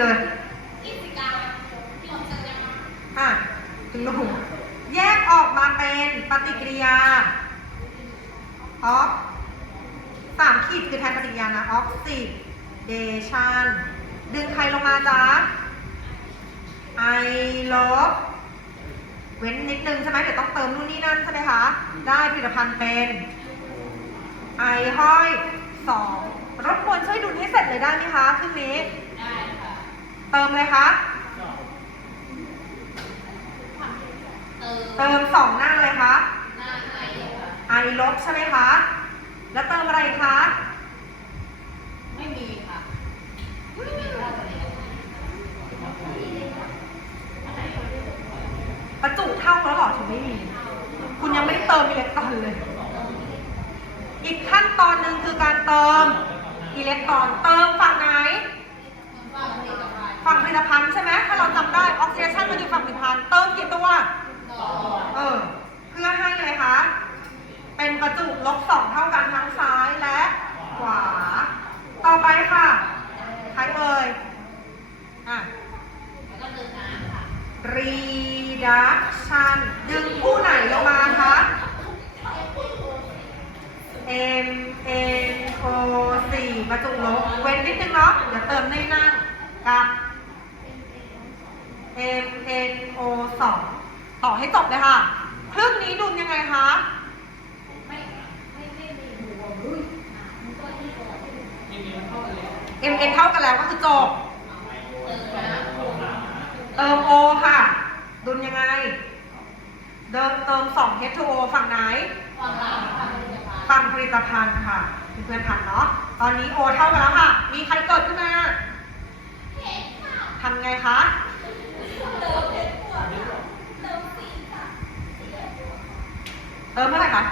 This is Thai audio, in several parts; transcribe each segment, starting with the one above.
เลยกิจกรรมที่ผมสัญญาอะถึงรูแยกออกมาเป็นปฏิกิริยาออกสามขีดคือแทนปฏิกิริยานะออกซิเดชันดึงใครลงมาจ๊ะไอลบเว้นนิดนึงใช่ไหมเดี๋ยวต้องเติมนู่นนี่นั่นใช่ไหมคะ ได้ผลิตภัณฑ์เป็น ไอห้อยสองรบกวนช่วยดูให้เสร็จเลยได้ไหมคะครึ่งนี้ เติมเลยคะเออเติมสองหน้าเลยคะหน้าไอค่ะไอลบใช่ไหมคะ แล้วเติมอะไรคะ ไม่มีค่ะไม่มีเท่ากันแล้วประจุเท่าแล้วเหรอถึงไม่มี คุณยังไม่ได้เติมอิเล็กตรอนเลย อีกขั้นตอนหนึ่งคือการเติมอิเล็กตรอน เติมฝั่งไหนว่าผลิตภัณฑ์ ฝั่งผลิตภัณฑ์ใช่ไหมถ้าเราจำได้ออกซิเดชันมันอยู่ฝั่งผลิตภัณฑ์เติมกี่ตัวต่อเออเพื่อให้เลยคะ เป็นประจุลบสองเท่ากันทั้งซ้ายและขวา ต่อไปค่ะใครเอ่ยอะแล้วก็เติมน้ำค่ะ reduction ดึงผู้ไหนลงมาคะ M N O 4ประจุลบ เว้นนิดนึงเนาะ เดี๋ยวเติมในนั่งกับ M N O 2ต่อให้จบเลยค่ะ ครื่งนี้ดุลยังไงคะไม่ไม่ไม่มีหัวรุ่ยมันเท่ากันแล้วก็คือจบเติมน้ำเติม O ค่ะ ดุลยังไง เดิมเติม2 H2O ฝั่งไหนความหลังผลิตภัณฑ์ฝั่งผลิตภัณฑ์ค่ะเพื่อนๆทันเนาะ ตอนนี้ O เท่ากันแล้วค่ะ มีใครเกิดขึ้นมาทำไงคะ เติมเห็นขวดค่ะเติมสีค่ะ เติมเมื่อไหร่คะ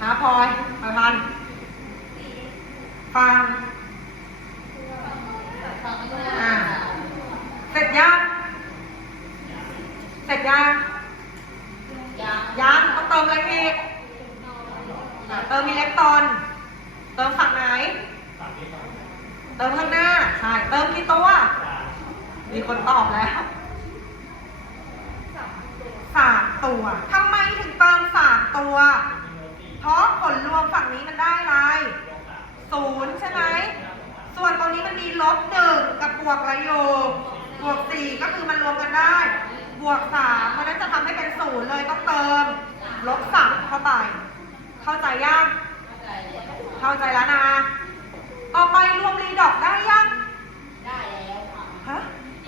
หา พลอยพลอยพันฟังอ่าเสร็จยังเสร็จยังยังต้องเติมอะไรอีกอ่เติมอิเล็กตรอน เติมฝั่งไหน เติมข้างหน้า ใช่ เติมกี่ตัว มีคนตอบแล้วสามตัวทำไมถึงเติมสามตัว เพราะผลรวมฝั่งนี้มันได้อะไรศูนย์ใช่ไหม ส่วนตรงนี้มันมีลบหนึ่งกับบวกอะไรอยู่ บวกสี่ก็คือมันรวมกันได้ บวกสามเพราะฉะนั้นจะทำให้เป็นศูนย์เลยต้องเติม ลบสามเข้าไป เข้าใจยัง เข้าใจแล้วเข้าใจแล้วนะ ต่อไปรวมรีดอกได้ยัง ได้แล้วค่ะฮะ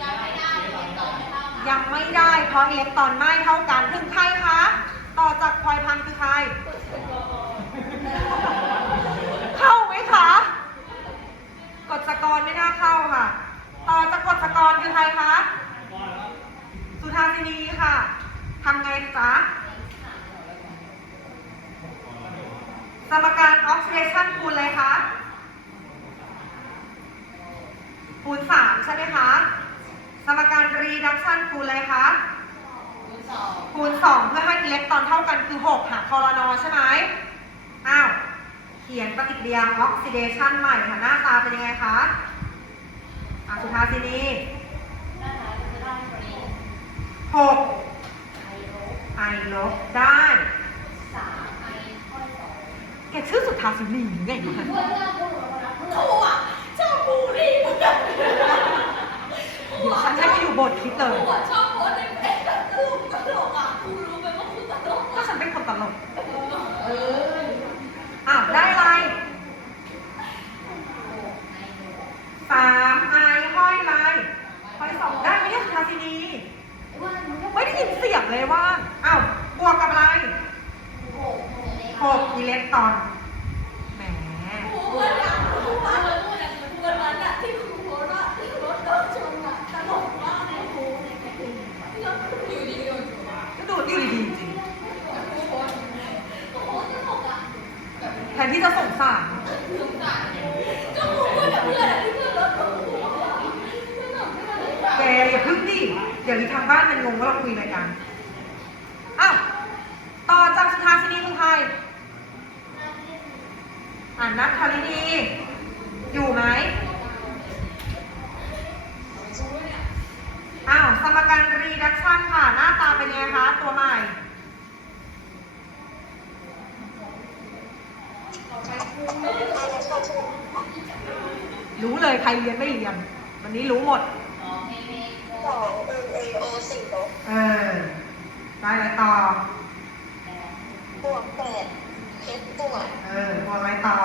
ยังไม่ได้ยังต่อไม่เท่ากันยังไม่ได้ เพราะอิเล็กตรอนไม่เท่ากันถึงใครคะ ต่อจากพลอยพันธุ์คือใคร เข้าไหมคะกฎสกรไม่น่าเข้าค่ะ ต่อจากกฎสกรคือใครคะ สุธาสินีค่ะ ทำไงจ๊ะ สมการออกซิเดชันคูณอะไรคะ คูณสามใช่ไหมคะ สมการรีดักชันคูณอะไรคะคูณสองคูณ2เพื่อให้อิเล็กตรอนเท่ากันคือ 6 หาคอรนอใช่ไหม อ้าว เขียนปฏิกิริยาออกซิเดชันใหม่ค่ะหน้าตาเป็นยังไงคะอะสุภาสินีด้านไหนจะได้ฟรี6ไอโรไอลบได้สามไอข้อสองแกชื่อสุภาษินีไงเพื่อนเพื่อนพูดนะเพื่อนถูกอะชอบบูลลี่เพื่อนเดี๋ยวฉันจะไปอยู่บทคิดเลยชอบโพสในเฟซแบบตลกตลกอะกูรู้ไหมว่ากูตลกก็ฉันเป็นคนตลก งงว่าเราคุยอะไรกันอ้าวต่อจากสุภาษิตนี้คือใครอ่านนักคารินีอยู่ไหมอ้าวสมการรีดักชันค่ะ หน้าตาเป็นไงคะ ตัวใหม่รู้เลยใครเรียนไม่เรียน วันนี้รู้หมด สองเอ็นเอโอสี่ลบเออ ได้อะไรต่อ บวกแปดเอสบวกเออพวกอะไรต่อ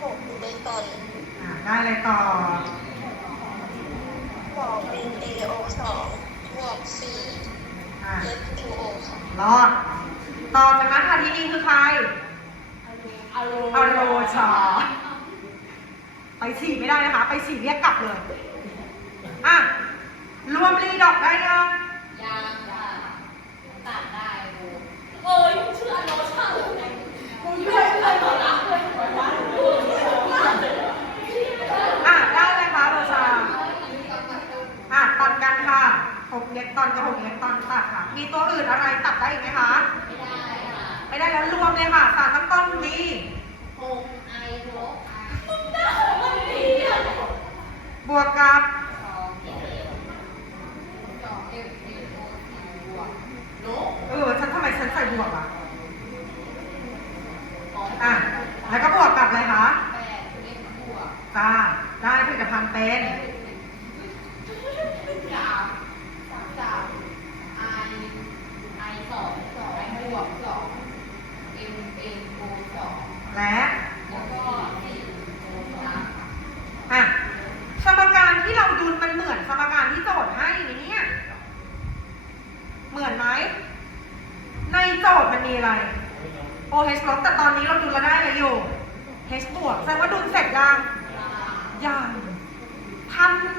หกเบตอนอะได้อะไรต่อ สองเอ็นเอโอสองบวกสี่อะเอสทูโอค่ะรอด ต่อจากนั้นค่ะที่นี่คือใครอารอโรชาไปฉี่ไม่ได้นะคะ ไปฉี่เรียกกลับเลย ดอกได้ยังยางตัดได้กูเออยุ่งชื่ออโรชาเลยกูยุ่งชื่ออโรชาเลยอะได้เลยคะโรชาอะตัดกันค่ะหกเล็กตอนกับหกเล็กตอนตัดค่ะ มีตัวอื่นอะไรตัดได้อีกไหมคะ ไม่ได้ค่ะ ไม่ได้แล้วรวมเลยค่ะสารตั้งต้นมี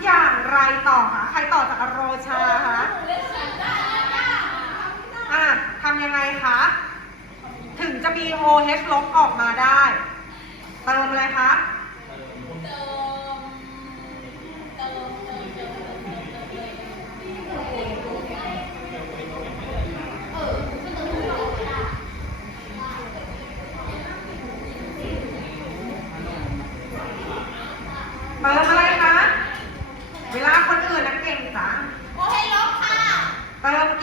อย่างไรต่อคะใครต่อจากโรชาคะอะทำยังไงคะ ถึงจะมี OH ลบออกมาได้เติมอะไรคะ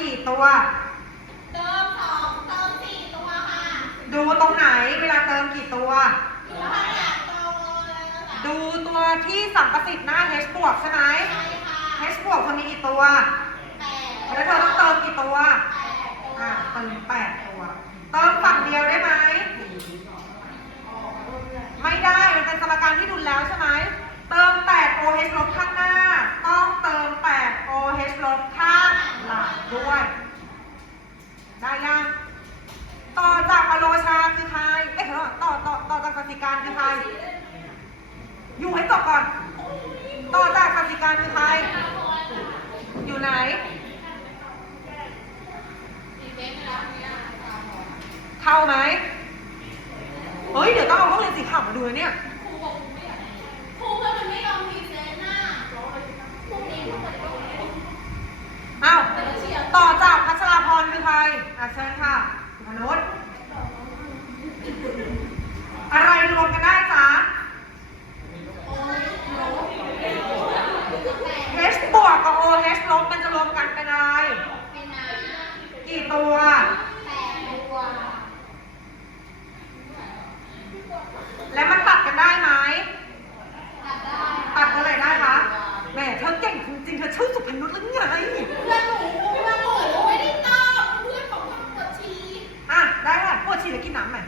กี่ตัว เติมสองเติมสี่ตัวค่ะดูตรงไหนเวลาเติมกี่ตัว อยู่ข้างหลังตัวเลยนะคะดูตัวที่สัมประสิทธิ์หน้า H บวกใช่ไหม ใช่ค่ะ H บวกเธอมีกี่ตัว แปดแล้วเธอต้องเติมกี่ตัว แปดตัวอ่าเติมแปดตัว เติมฝั่งเดียวได้ไหม ไม่ได้ มันเป็นสมการที่ดุลแล้วใช่ไหม เติม8 OH ลบข้างหน้า ต้องเติม 8 OH ลบข้างหลัง ด้วย ได้ยัง ต่อจากอโลชาคือใครเอ๊ะเดี๋ยวก่อนต่อต่อต่อจากกสิการคือใคร อยู่ให้จบก่อน ต่อจากกสิการคือใคร อยู่ไหนสี่เมตรแล้วเนี่ยเข้าไหม เฮ้ย เดี๋ยวต้องเอาห้องเรียนสีขาวมาดูนะเนี่ยครูบอกครูไม่อยากครูเพื่อนมันไม่ยอมพรีเซนต์น่ะพรุ่งนี้ทุกคนต้องอ้าวแต่อจากพัชราพรคือใครอะเชิญค่ะมนุษย์ อะไรรวมกันได้จ๊ะ H บวกกับ OH ลบมันจะรวมกันเป็นอะไร เป็นน้ กี่ตัวำแปดตัว และมันตัดกันได้ไหม ตัดได้ ตัดเท่าไหร่ได้คะแหมเธอเก่งจริงๆ เธอชื่อสุพนุษย์หรือไง เพื่อนหนูเพื่อนหนูไม่ได้ตอบเพื่อนของมันปวดฉี่ อะ ได้ค่ะปวดฉี่หรือกินน้ำไหม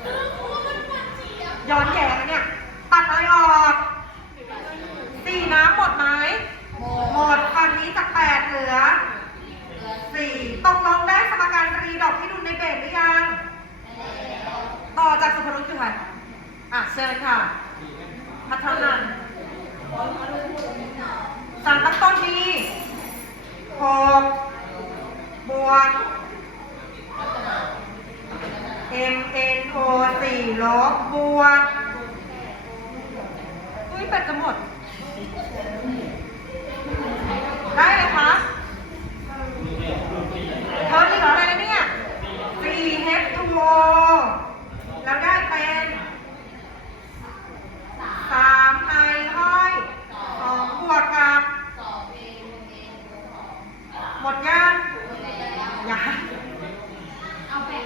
เพื่อนครูมันปวดฉี่อะ ย้อนแย้งนะเนี่ย ตัดอะไรออกสี่น้ำหมดไหม หมดฝั่งนี้จากแปดเหลือสี่ตกลงได้สมการรีดอกที่ดูในเบรหรือยัง ต่อจากสุพนุษคือใคร อะเชิญค่ะ พัฒนันท์สารตั้งต้นมีหกบวก M N O สี่ลบบวก อุ้ยแบตจะหมด ได้เลยคะเธอเหลืออะไรนะเนี่ย 4H2O แล้วได้เป็น3ไอห้อยสองบวกกับ สองเองเองสอง หมดยัง แล้ว ยัง เอาแปด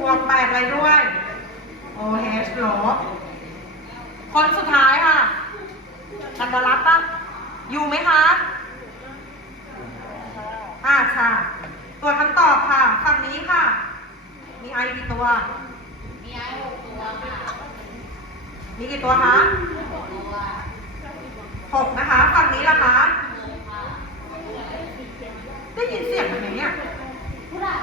บวกแปดอะไรด้วย บ ลบ คนสุดท้ายค่ะกันดารับปะอยู่ไหมคะ อ่าค่ะ ตัวคำตอบค่ะ ฝั่ง นี้ค่ะ มีไอกี่ตัว มีไอ้หกตัวค่ะ มีกี่ตัวคะหกตัวหกนะคะฝั่งนี้ล่ะคะได้ยินเสียงไหมเนี่ย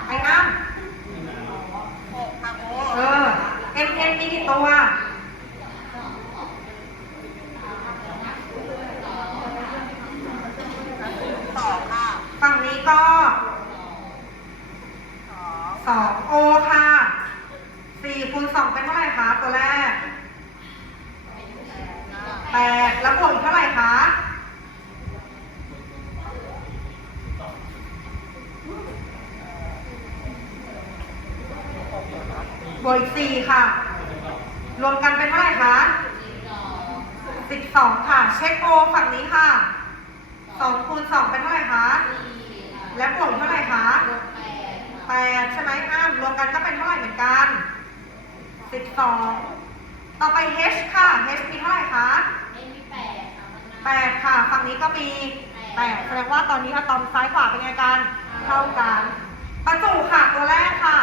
ไอ้อ้ำหกค่ะเออเอ็นเอ็นมีกี่ตัวสองค่ะฝั่งนี้ก็ สองโอค่ะสี่คูณสองเป็นเท่าไหร่คะตัวแรกแปดแล้วบวกอีกเท่าไหร่คะบวกอีกสี่ค่ะ รวมกันเป็นเท่าไหร่คะสิบสองค่ะ เช็คโอฝั่งนี้ค่ะสองคูณสองเป็นเท่าไหร่คะ และบวกเท่าไหร่คะ แปดค่ะแปดใช่ไหมอ้ามรวมกันก็เป็นเท่าไหร่เหมือนกันสิบสองต่อไป h ค่ะ h มีเท่าไหร่คะเอ็นมีแปดค่ะมันแปดค่ะ ฝั่งนี้ก็มีแปดแสดงว่าตอนนี้อะตอมซ้ายขวาเป็นไงกันเท่ากันประจุค่ะตัวแรกค่ะ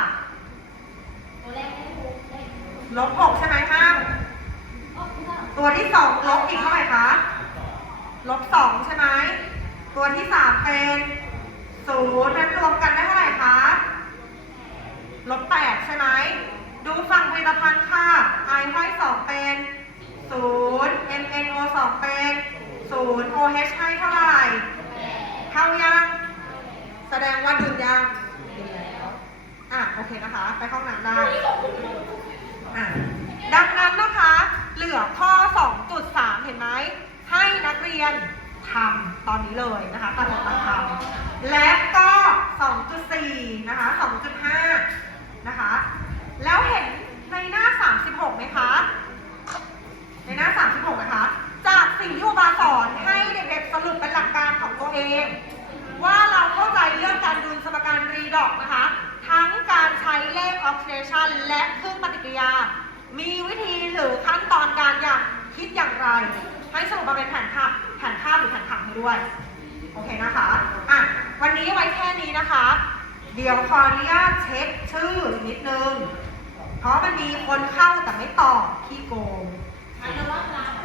ตัวแรกได้หกได้ลบหกใช่ไหมอ้ามอ๋อผู้หลักตัวที่สองลบอีกเท่าไหร่คะลบสองใช่ไหมตัวที่สามเป็นศูนย์นั้นรวมกันได้เท่าไหร่คะ ลบแปด ใช่ไหม ดูฝั่งผลิตภัณฑ์ค่ะ I ห้อยสองเป็นศูนย์ M N O สองเป็นศูนย์ O H ให้เท่าไหร่ เท่ายัง แสดงว่าดุลยังดีแล้ว อะ โอเคนะคะ ไปห้องน้ำได้ อะ ดังนั้นนะคะ เหลือข้อ 2.3 เห็นไหม ให้นักเรียนทำตอนนี้เลยนะคะตัดตัดทำและก็ 2.4 นะคะ 2.5 นะคะ แล้วเห็นในหน้า 36ไหมคะ ในหน้า 36 นะคะ จากสิ่งที่ครูบาสอนให้เด็กๆสรุปเป็นหลักการของตัวเอง ว่าเราเข้าใจเรื่องการดูสมการรีดอกนะคะ ทั้งการใช้เลข oxidation และเครื่องปฏิกิริยา มีวิธีหรือขั้นตอนการอย่างคิดอย่างไร ให้สรุปมาเป็นแผนภาพแผนภาพหรือแผนผังให้ด้วย โอเคนะคะ อะ วันนี้ไว้แค่นี้นะคะ เดี๋ยวขออนุญาตเช็คชื่อนิดนึง เพราะมันมีคนเข้าแต่ไม่ตอบขี้โกงอันนั้นว่าร้าน